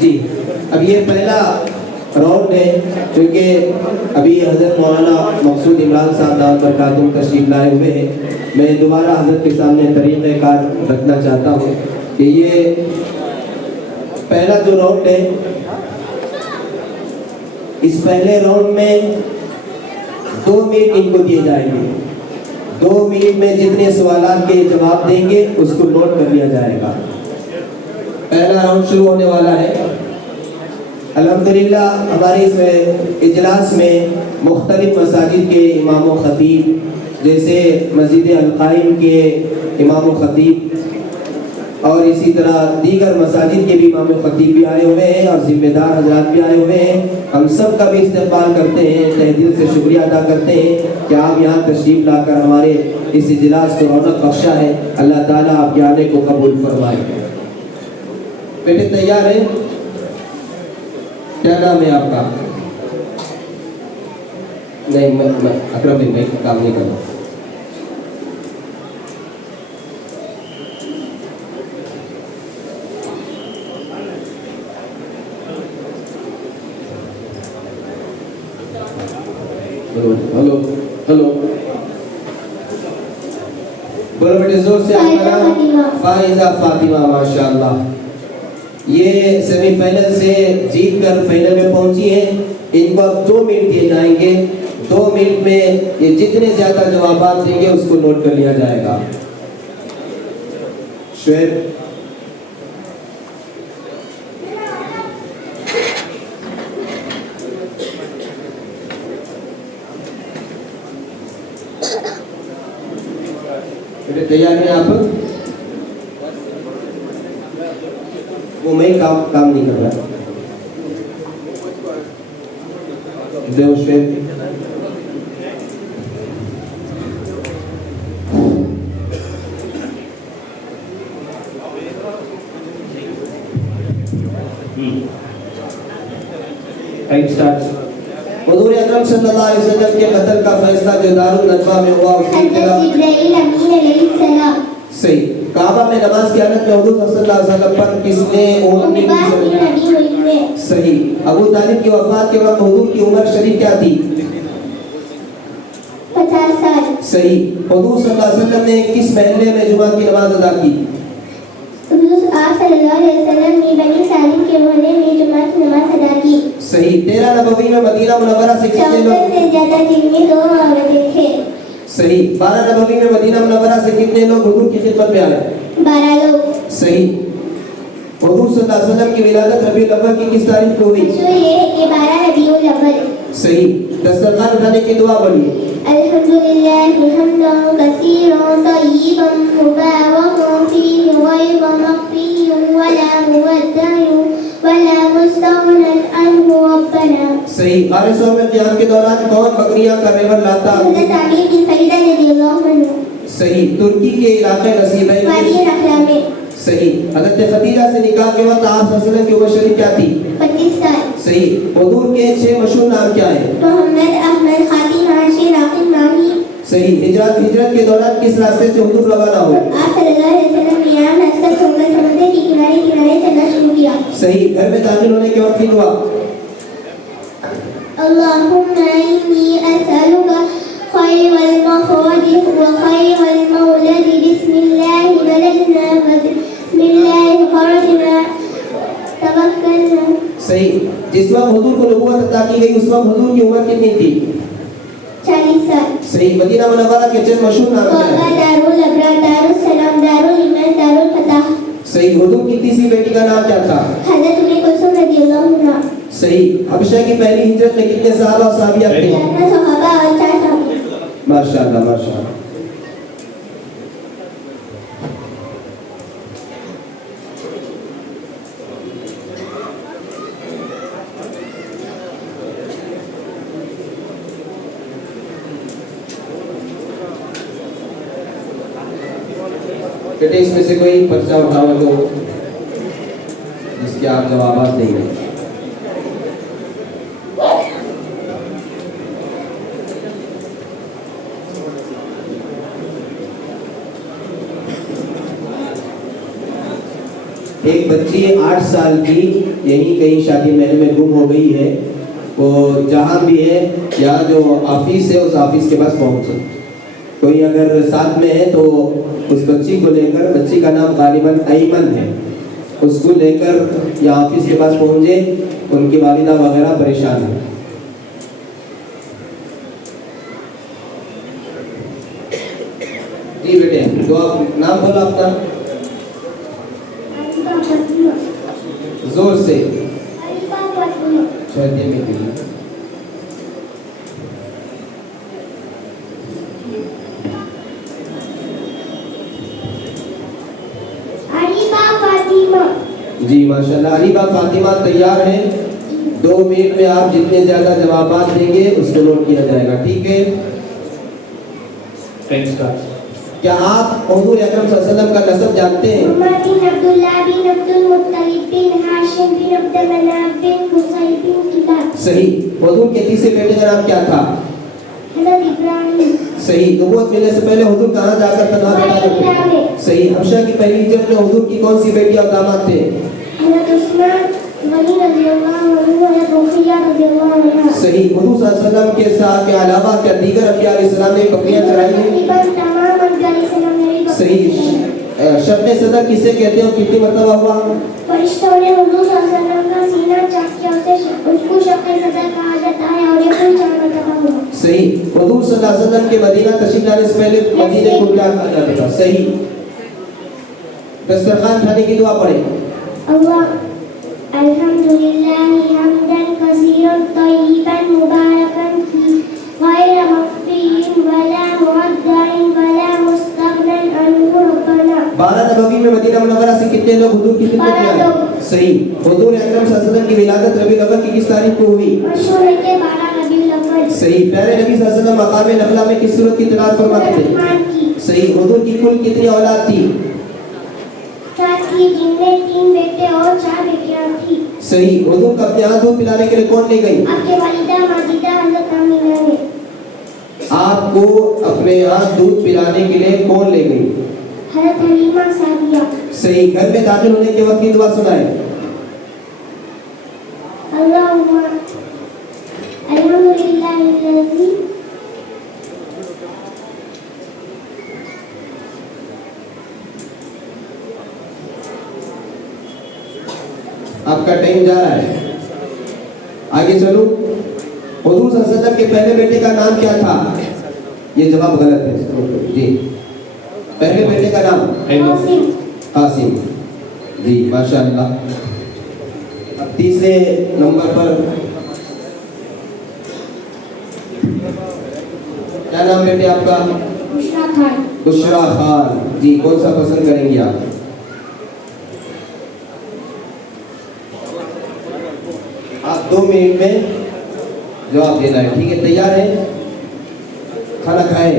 جی اب یہ پہلا راؤنڈ ہے، کیونکہ ابھی حضرت مولانا مقصود عمران صاحب دعوت برکاتہم تشریف لائے ہوئے ہیں. میں دوبارہ حضرت کے سامنے طریقہ کار رکھنا چاہتا ہوں کہ یہ پہلا جو راؤنڈ ہے، اس پہلے راؤنڈ میں 2 منٹ ان کو دیے جائیں گے. 2 منٹ میں جتنے سوالات کے جواب دیں گے اس کو نوٹ کر لیا جائے گا. پہلا راؤنڈ شروع ہونے والا ہے. الحمدللہ ہمارے اس اجلاس میں مختلف مساجد کے امام و خطیب، جیسے مسجد القائم کے امام و خطیب اور اسی طرح دیگر مساجد کے بھی امام و خطیب بھی آئے ہوئے ہیں اور ذمہ دار حضرات بھی آئے ہوئے ہیں. ہم سب کا بھی استقبال کرتے ہیں، تہ دل سے شکریہ ادا کرتے ہیں کہ آپ یہاں تشریف لا کر ہمارے اس اجلاس کو رونق بخشا ہے. اللہ تعالیٰ آپ کے آنے کو قبول فرمائے. بیٹے تیار ہیں؟ کیا نام ہے آپ کا؟ نہیں، میں اکرم بن، میں کام نہیں کر رہا. ہلو ہلو، بولو بیٹے زور سے. آپ کا نام؟ فائزہ فاطمہ. ماشاء اللہ. یہ سیمی فائنل سے جیت کر فائنل میں پہنچی ہیں. ان کو اب 2 منٹ دیے جائیں گے. 2 منٹ میں یہ جتنے زیادہ جوابات دیں گے اس کو نوٹ کر لیا جائے گا. شعیب تیار ہیں آپ؟ وہ میں کام نہیں کر رہا. دیو شعیب حضور اکرم صلی اللہ علیہ وسلم کے قتل کا فیصلہ جو دارالندوہ میں ہوا اس کی اطلاع صحیح. کعبہ میں نماز کی حالت میں حضور صلی اللہ علیہ وسلم پر کس نے اونٹنی کی؟ صحیح. ابو طالب کی وفات کے وقت حضور کی عمر شریف کیا تھی؟ 50 سال. صحیح. حضور صلی اللہ علیہ وسلم نے کس محلے میں جمعہ کی نماز ادا کی؟ آپ صلی اللہ علیہ وسلم نے بنی سالم کے محلے میں جمعہ کی نماز ادا کی. صحیح. 13 نبوی میں مدینہ منورہ سے کتنے لوگ؟ 14 سے زیادہ، جن میں 2 عورتیں تھے. صحیح. 12 نبوی میں مدینہ منورہ سے کتنے لوگ حضور کی خدمت میں آئے؟ 12 لوگ. صحیح. حضور صلی اللہ علیہ وسلم کی ولادت ربیع الاول کی کس تاریخ کو ہوئی؟ جو یہ ہے کہ 12 ربیع الاول. صحیح. دسترخوان اٹھانے کی دعا پڑھیے. الحمدللہ حمدا کثیرا طیبا مبارکا فیہ غیر مغفی ولا مودع ولا مستغنى عنہ ربنا. صحیح. غار ثور میں قیام کے دوران کون بکریاں کا ریوڑ لاتا؟ حضرت علی بن فریدہ رضی اللہ عنہ. صحیح. ترکی کے علاقے نصیبین وادی نخلا میں. صحیح. حضرت خدیجہ سے نکاح کے وقت آپ صلی اللہ علیہ وسلم کی عمر شریف کیا تھی؟ 25 سال. صحیح. حضور کے 6 مشہور نام کیا ہیں؟ محمد، احمد، خاتم، عاشر، عاقب، ماہی. صحیح. ہجرت کے دوران کس راستے سے حضور روانہ ہوئے؟ آپ صلی اللہ علیہ وسلم نے یہاں نسکت ہو کر سمندر کی کنارے کنارے چلنا شروع کیا. صحیح. گھر میں داخل ہونے کے وقت کی دعا؟ اللہم انی اسألک خیر المخرج وخیر المولد بسم اللہ ولدنا بسم اللہ خرجنا توکلنا. صحیح. جس وقت حضور کو نبوت عطا کی گئی اس وقت حضور کی عمر کتنی تھی؟ 40 سال. صحیح. مدینہ منورہ کے 4 مشہور نام کیا ہیں؟ دارالابرار، دارالسلام، دارالایمان، دارالفتح. صحیح. حضور کی تیسری بیٹی کا نام کیا تھا؟ حضرت ام کلثوم رضی اللہ عنہا. صحیح. حبشہ کی پہلی ہجرت میں کتنے صحابہ اور صحابیات تھے؟ 11 صحابہ اور 4 صحابی. ماشاءاللہ ماشاءاللہ. بیٹے اس میں سے کوئی پرچہ اٹھاوا تو جس کے آپ جوابات نہیں ہیں. ایک بچی 8 سال کی یہیں کہیں شادی محل میں گم ہو گئی ہے. وہ جہاں بھی ہے یا جو آفس ہے اس آفس کے پاس پہنچے. کوئی اگر ساتھ میں ہے تو اس بچی کو لے کر, بچی کا نام غالباً ایمن ہے, اس کو لے کر یا آفس کے پاس پہنچے. ان کی والدہ وغیرہ پریشان ہے. جی بیٹے, جو آپ نام بولا اپنا زور سے. شادی میں جی ماشاءاللہ. عریبہ فاطمہ تیار ہیں. 2 منٹ میں آپ جتنے زیادہ جوابات دیں گے اس کو نوٹ کیا جائے گا. ٹھیک ہے. کیا آپ حضور اکرم صلی اللہ علیہ وسلم کا نسب جانتے ہیں؟ محمد بن عبداللہ بن عبد المطلب بن ہاشم بن عبد مناف بن قصی بن کلاب. صحیح. حضور کے تیسرے بیٹے کا نام کیا تھا؟ حضرت ابراہیم. صحیح. نبوت ملنے سے پہلے حضور کہاں جا کر تنہا بیٹھا کرتے تھے؟ صحیح. حبشہ کی پہلی ہجرت میں حضور کی کون سی بیٹی اور داماد تھے؟ حضرت عثمان غنی رضی اللہ عنہ, حضرت رقیہ رضی اللہ عنہ. صحیح. حضور صلی اللہ علیہ وسلم کے ساتھ کے علاوہ کیا دیگر انبیاء علیہ السلام نے بکریاں چرائی ہیں؟ صحیح. شب صدر کسے کہتے ہیں اور کتنی مرتبہ ہوا؟ فرشتوں نے حضور صلی اللہ علیہ وسلم کا سینہ چاک کیا, اس کو شب صدر کہا جاتا ہے اور یہ کل 4 مرتبہ ہوا. صحیح. حضور صلی اللہ علیہ وسلم کے مدینہ تشریف لانے سے پہلے مدینے کو کیا کہا جاتا تھا؟ صحیح. دسترخوان کھانے کی دعا پڑھیں. اللہ الحمدللہ حمدا کثیرا طیبا مبارکا فیہ غیر مغفی ولا معدع ولا مستغنی عنہ ربنا. بارہ نبوی میں مدینہ منورہ سے کتنے لوگ حضور کی خدمت میں آئے؟ صحیح. حضور اکرم صلی اللہ علیہ وسلم کی ولادت ربیع الاول کی کس تاریخ کو ہوئی؟ مشہور ہے کہ 12 ربیع الاول. صحیح. پیارے نبی صلی اللہ علیہ وسلم مقام نخلا میں کس سورت کی تلاوت فرماتے تھے؟ صحیح. حضور کی کل کتنی اولاد تھی؟ 7 تھی, جن میں 3 بیٹے اور 4 بیٹیاں تھی. صحیح. حضور کو اپنے ہاتھ دودھ پلانے کے لیے کون لے گئی؟ آپ کے والدہ ماجدہ حضرت آمینہ نے. آپ کو اپنے ہاتھ دودھ پلانے کے لیے کون لے گئی؟ حضرت حلیمہ سعدیہ. صحیح. گھر میں داخل ہونے کے وقت کی دعا سنائیں. اللہم الحمدللہ الذی آپ کا ٹائم جا رہا ہے, آگے چلو. حضور صلی اللہ علیہ وسلم کے پہلے بیٹے کا نام کیا تھا؟ یہ جواب غلط ہے. جی پہلے بیٹے کا نام قاسم. قاسم. جی ماشاءاللہ. اب تیسرے نمبر پر کیا نام بیٹے آپ کا؟ بشرا خان. بشرا خان. جی کون سا پسند کریں گے آپ؟ آپ 2 منٹ میں جواب دینا ہے. ٹھیک ہے. تیار ہے؟ کھانا کھائے؟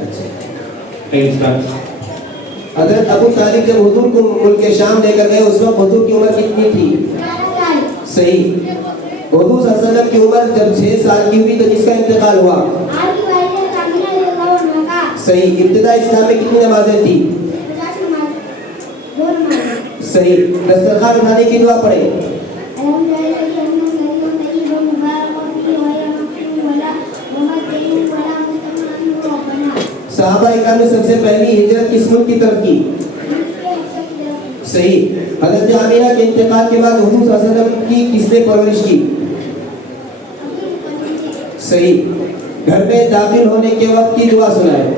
اچھا. حضرت ابو طالب جب حضور کو ملک شام لے کر گئے اس وقت حضور کی عمر کتنی تھی؟ 11 سال. صحیح. حضور صلی اللہ علیہ وسلم کی عمر جب 6 سال کی ہوئی تو کس کا انتقال ہوا؟ آپ کی والدہ آمینہ رضی اللہ عنہا. صحیح. ابتدائی اسلام میں کتنی نمازیں تھی؟ 50 نماز. 2 نماز. صحیح. دسترخوان اٹھانے کی دعا پڑھیں. صحابہ اکرام نے سب سے پہلی ہجرت کس ملک کی طرف کی؟ صحیح. حضرت آمینہ کے انتقال کے بعد حضور صلی اللہ علیہ وسلم کی کس نے پرورش کی؟ صحیح. گھر میں داخل ہونے کے وقت کی دعا سنائیں.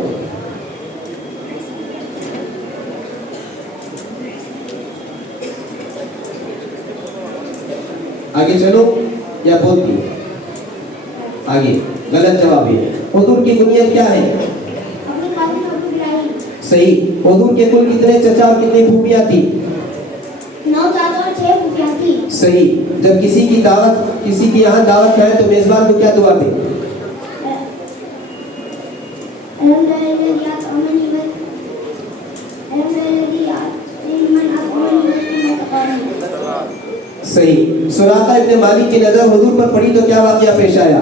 آگے چلو یا بولتی آگے. غلط جواب ہے. حضور کی کنیت کیا ہے؟ صحیح. حضور کے کل کتنے چچا اور کتنی پھوپھیاں تھی؟ 9 چاچا اور 6 پھوپھیاں تھی. صحیح. جب کسی کی یہاں دعوت کرے تو میزبان کو کیا دعا دے؟ صحیح. سراقہ ابن مالک کی نظر حضور پر پڑی تو کیا واقعہ پیش آیا؟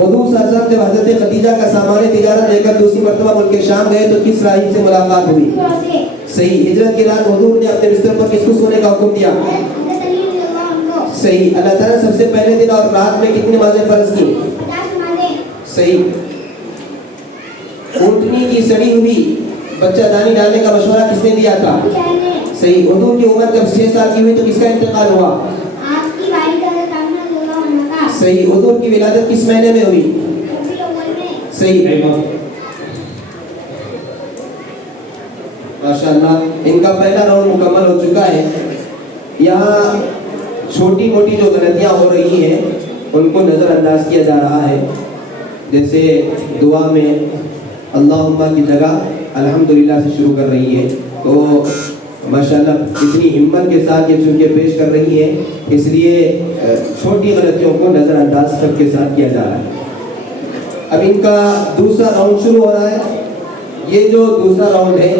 حضور صلی اللہ علیہ وسلم جب حضرت خدیجہ کا سامان تجارت لے کر دوسری مرتبہ ملک شام گئے تو کس راہب سے ملاقات ہوئی؟ صحیح. ہجرت کے رات حضور نے اپنے بستر پر کس کو سونے کا حکم دیا؟ صحیح. اللہ تعالیٰ نے سب سے پہلے دن اور رات میں کتنی نمازیں فرض کی؟ صحیح. اونٹنی کی سڑی ہوئی بچہ دانی ڈالنے کا مشورہ کس نے دیا تھا؟ صحیح. حضور کی عمر جب 6 سال کی ہوئی تو کس کا انتقال ہوا؟ صحیح. حضور کی ولادت کس مہینے میں ہوئی؟ صحیح. ماشاءاللہ ان کا پہلا راؤنڈ مکمل ہو چکا ہے. یہاں چھوٹی موٹی جو غلطیاں ہو رہی ہیں ان کو نظر انداز کیا جا رہا ہے. جیسے دعا میں اللہم کی جگہ الحمدللہ سے شروع کر رہی ہے تو ماشاءاللہ اتنی ہمت کے ساتھ یہ چونکہ پیش کر رہی ہے اس لیے چھوٹی غلطیوں کو نظر انداز سب کے ساتھ کیا جا رہا ہے. اب ان کا دوسرا راؤنڈ شروع ہو رہا ہے. یہ جو دوسرا راؤنڈ ہے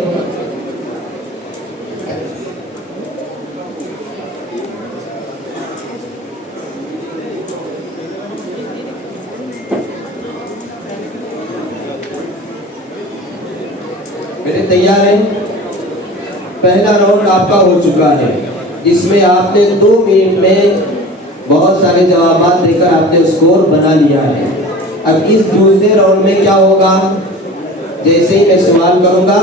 میرے تیار ہیں. پہلا راؤنڈ آپ کا ہو چکا ہے جس میں آپ نے 2 منٹ میں بہت سارے جوابات دے کر آپ نے اسکور بنا لیا ہے. اب اس دوسرے راؤنڈ میں کیا ہوگا؟ جیسے ہی میں سوال کروں گا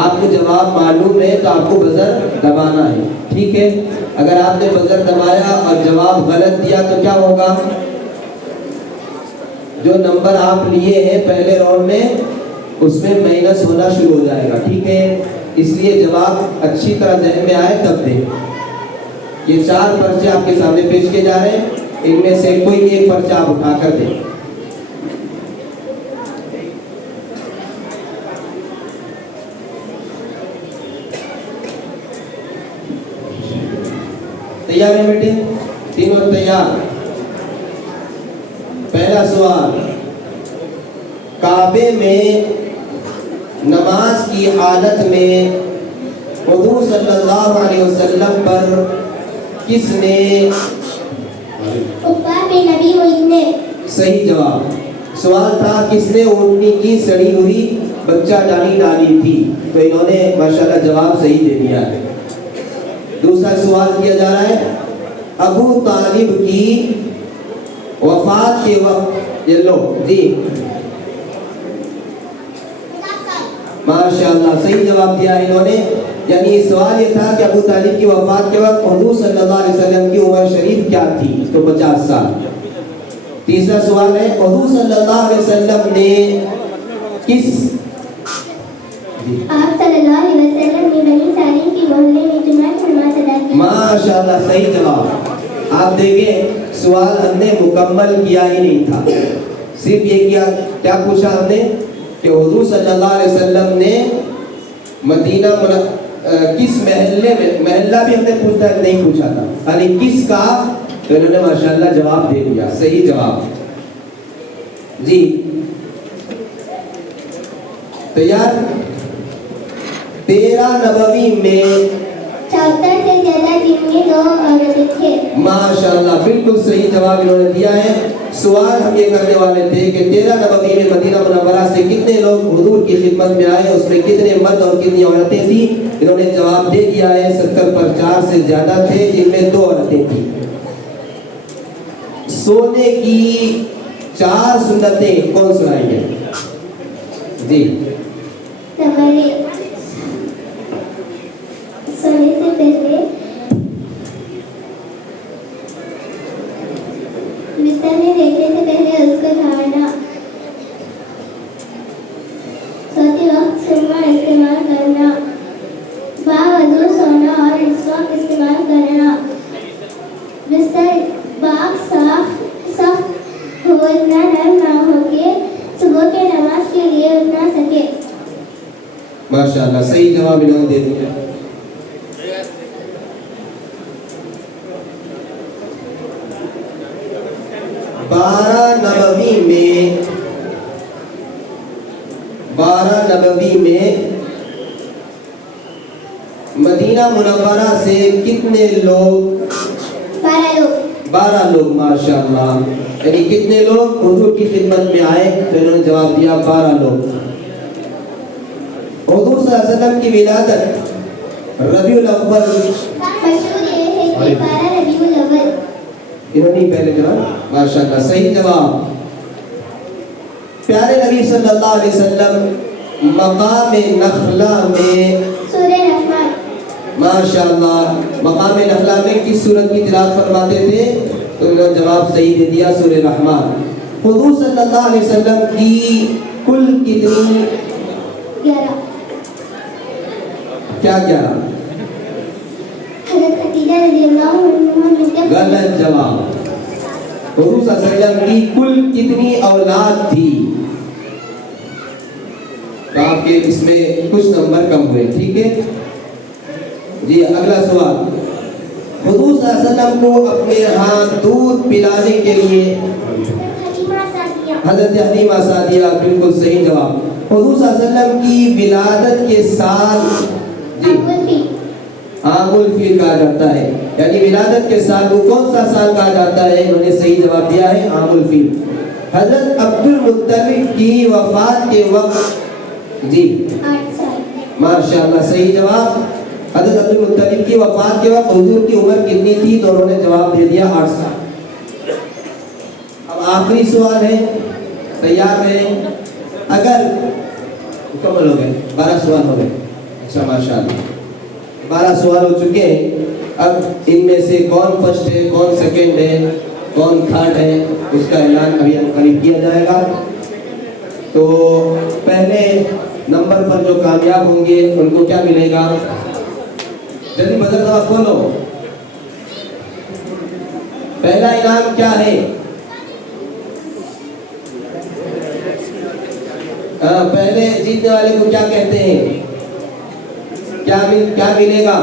آپ کو جواب معلوم ہے تو آپ کو بزر دبانا ہے. ٹھیک ہے. اگر آپ نے بزر دبایا اور جواب غلط دیا تو کیا ہوگا؟ جو نمبر آپ لیے ہیں پہلے راؤنڈ میں اس میں مائنس ہونا شروع ہو جائے گا. ٹھیک ہے. اس لیے جواب اچھی طرح ذہن میں آئے تب دیں. یہ 4 پرچے آپ کے سامنے پیش کیے جا رہے ہیں. ان میں سے کوئی ایک پرچہ آپ اٹھا کر دیں. تیار ہیں بیٹے؟ تینوں تیار؟ پہلا سوال. کعبے میں نماز کی حالت میں حضور صلی اللہ علیہ وسلم پر کس نے صحیح جواب. سوال تھا کس نے اونٹنی کی سڑی ہوئی بچہ دانی ڈالی تھی تو انہوں نے ماشاءاللہ جواب صحیح دے دیا ہے. دوسرا سوال کیا جا رہا ہے ابو طالب کی وفات کے وقت یہ لو جی ماشاءاللہ صحیح جواب دیا انہوں نے. یعنی سوال یہ تھا کہ ابو طالب کی وفات کے وقت حضور صلی اللہ علیہ وسلم کی عمر شریف کیا تھی تو 50 سال. تیسرا سوال ہے حضور صلی اللہ علیہ وسلم نے کس آپ صلی اللہ علیہ وسلم نے بنی سالم کی محلے میں جمعہ کی نماز ادا کی. ماشاءاللہ صحیح جواب. آپ دیکھیں سوال ہم نے مکمل کیا ہی نہیں تھا. صرف یہ کیا پوچھا ہم نے کہ حضور صلی اللہ علیہ وسلم نے مدینہ کس محلے میں محلہ بھی ہم نے نہیں پوچھا تھا یعنی کس کا تو انہوں نے ماشاءاللہ جواب دے دیا. صحیح جواب. جی تیار؟ 13 نبوی میں 74 سے زیادہ دن میں 2 عورتیں تھے. ماشاءاللہ بالکل صحیح جواب انہوں نے دیا ہے. سوال ہم یہ کرنے والے تھے کہ 13 نبوی میں مدینہ منورہ سے کتنے لوگ حضور کی خدمت میں آئے اس میں کتنے مرد اور کتنی عورتیں تھیں. انہوں نے جواب دے دیا ہے 70 پر 4 سے زیادہ تھے جن میں 2 عورتیں تھیں. سونے کی 4 سنتیں کون سنائیں گے؟ جی سونے سے پہلے بستر میں بیٹھنے سے پہلے اس کو جھاڑنا. سوتے وقت سرما استعمال کرنا. باوضو سونا اور مسواک استعمال کرنا. بستر باغ سخت ہو اتنا نرم نہ ہو کہ صبح کے نماز کے لیے اٹھ نہ سکے. ماشاءاللہ صحیح جواب انہوں نے دے دیا. بارہ نبوی میں مدینہ منورہ سے کتنے لوگ؟ 12 لوگ. 12 لوگ. ماشاءاللہ یعنی کتنے لوگ حضور کی خدمت میں آئے؟ تو انہوں نے جواب دیا 12 لوگ۔ حضور صلی اللہ علیہ وسلم کی ولادت ربیع الاول، مشہور یہ ہے کہ 12 ربیع الاول۔ انہوں نے پہلے جواب، ماشاءاللہ صحیح جواب۔ پیارے نبی صلی اللہ علیہ وسلم مقام نخلا میں، سورہ رحمان، ماشاءاللہ مقام نخلا میں کس سورت کی تلاوت فرماتے تھے؟ تو انہوں نے جواب صحیح دے دیا، سورہ رحمان۔ حضور صلی اللہ علیہ وسلم کی کل کتنی؟ 11۔ کیا 11؟ حضرت خدیجہ رضی اللہ عنہا، غلط جواب۔ حضور صلی اللہ علیہ وسلم کی کل کتنی اولاد تھی؟ تو آپ کے اس میں کچھ نمبر کم ہوئے، ٹھیک ہے جی۔ اگلا سوال، حضور صلی اللہ علیہ وسلم کو اپنے ہاتھ دودھ پلانے کے لیے، حضرت حلیمہ سعدیہ، بالکل صحیح جواب۔ حضور صلی اللہ علیہ وسلم کی ولادت کے سال، جی عام الفیل کہا جاتا ہے، یعنی ولادت کے سال وہ کون سا سال کہا جاتا ہے؟ انہوں نے صحیح جواب دیا ہے عام الفیل۔ حضرت عبد المطلب کی وفات کے وقت، جی 8 سال۔ ماشاءاللہ صحیح جواب۔ حضرت عبد المطلب کی وفات کے وقت حضور کی عمر کتنی تھی؟ تو انہوں نے جواب دے دیا 8 سال۔ اب آخری سوال ہے، تیار رہیں۔ اگر مکمل ہو گئے، 12 سوال ہو گئے، اچھا ماشاءاللہ 12 سوال ہو چکے ہیں۔ اب ان میں سے کون فرسٹ ہے، کون سیکنڈ ہے، کون تھرڈ ہے، اس کا اعلان ابھی قریب کیا جائے گا۔ تو پہلے نمبر پر جو کامیاب ہوں گے ان کو کیا ملے گا؟ جلدی بدل دو، آپ بولو۔ پہلا انعام کیا ہے؟ پہلے جیتنے والے کو کیا کہتے ہیں؟ کیا ملے گا؟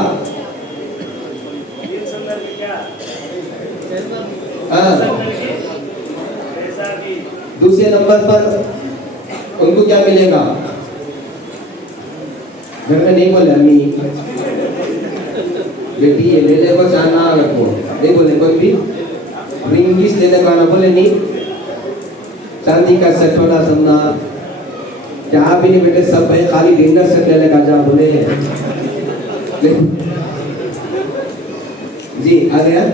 دوسرے نمبر پر ان کو کیا ملے گا؟ گھر میں نہیں بولے امی بیٹی یہ لے لے کو چاہنا رکھو، نہیں بولے کوئی بھی رنگ پیس لینے کا نہ بولے، نہیں چاندی کا سیٹ ہونا سننا، جہاں بھی نہیں بیٹے سب بھائی خالی ڈنر سیٹ لینے کا جہاں بولے ہیں جی آ گیا۔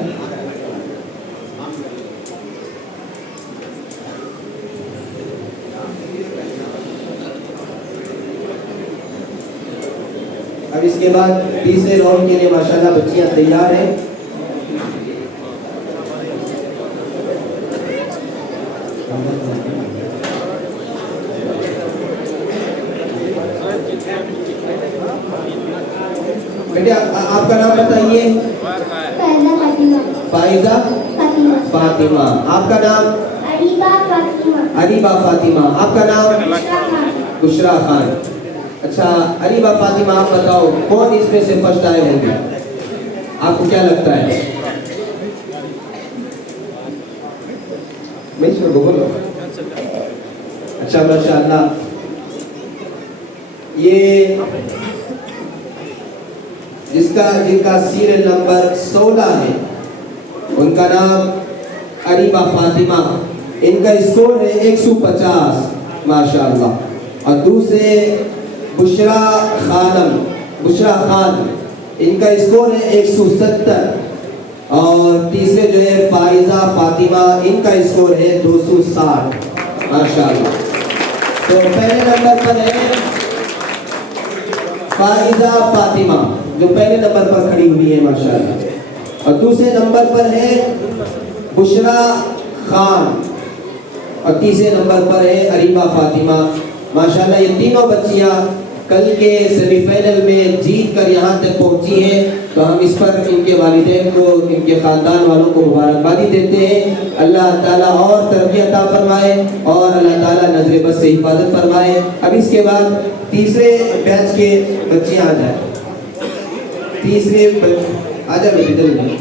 اب اس کے بعد تیسرے راؤنڈ کے لیے ماشاءاللہ بچیاں تیار ہیں۔ بیٹے آپ کا نام بتائیے۔ فائزہ فاطمہ۔ آپ کا نام؟ عریبہ فاطمہ۔ آپ کا نام؟ بشرا خان۔ اچھا عریبہ فاطمہ، آپ بتاؤ کون اس میں سے فرسٹ آئے ہوں گے؟ آپ کو کیا لگتا ہے؟ بولو۔ اچھا ماشاءاللہ یہ جن کا سیریل نمبر 16 ہے ان کا نام عریبہ فاطمہ، ان کا اسکور ہے 150 ماشاءاللہ، اور دوسرے بشرا خان ان کا اسکور ہے 170، اور تیسرے جو ہے فائزہ فاطمہ ان کا اسکور ہے 260 ماشاءاللہ۔ تو پہلے نمبر پر ہے فائزہ فاطمہ جو پہلے نمبر پر کھڑی ہوئی ہے ماشاءاللہ، اور دوسرے نمبر پر ہے بشرا خان، اور تیسرے نمبر پر ہے عریبہ فاطمہ ماشاءاللہ۔ یہ تینوں بچیاں کل کے سیمی فائنل میں جیت کر یہاں تک پہنچی ہیں، تو ہم اس پر ان کے والدین کو، ان کے خاندان والوں کو مبارکبادی دیتے ہیں۔ اللہ تعالیٰ اور ترقی عطا فرمائے اور اللہ تعالیٰ نظر بد سے حفاظت فرمائے۔ اب اس کے بعد تیسرے بیچ کے بچے آ جائیں، تیسرے آ جائیں بیٹے جلدی۔